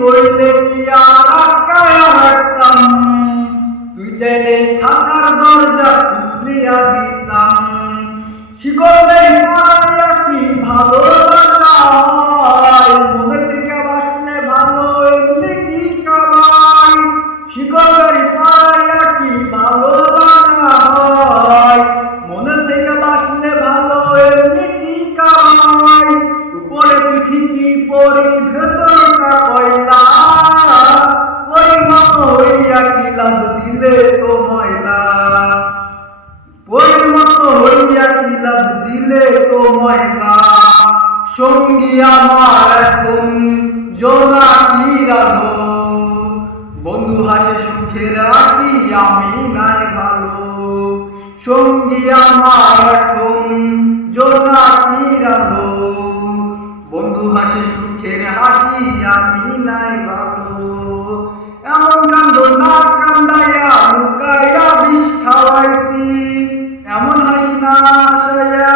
কইলে কি আর আটকায়া রাখতাম, তুই চাইলে খাতার দরজা খুলিয়া দিতাম। শিকলের পরাইয়া কি ভালোবাসা হয়, মনের থেকে বাসলে ভালো এমনি কি কামাই। শিকলের পরাইয়া কি ভালোবাসা হয়, মনের থেকে বাসলে ভালো এমনি কি কামাই। উপরে তুই ঠিকই পরি ভেতরটা কয়লা, ওই মতো হইয়া কি লাভ দিলে তো ময়লা, ওই মতো হইয়া কি লাভ দিলে তো ময়লা। সঙ্গী আমার এখন জোনাকির আলো, বন্ধু হাসে সুখের হাসি আমি নাই ভালো। সঙ্গী আমার এখন জোনাকির আলো, বন্ধু হাসে সুখের হাসি আমি নাই ভালো। এমন কান্দ না কান্দাইয়া লুকাইয়া বিষ খাওয়াইতি, এমন হাসি না হাসাইয়া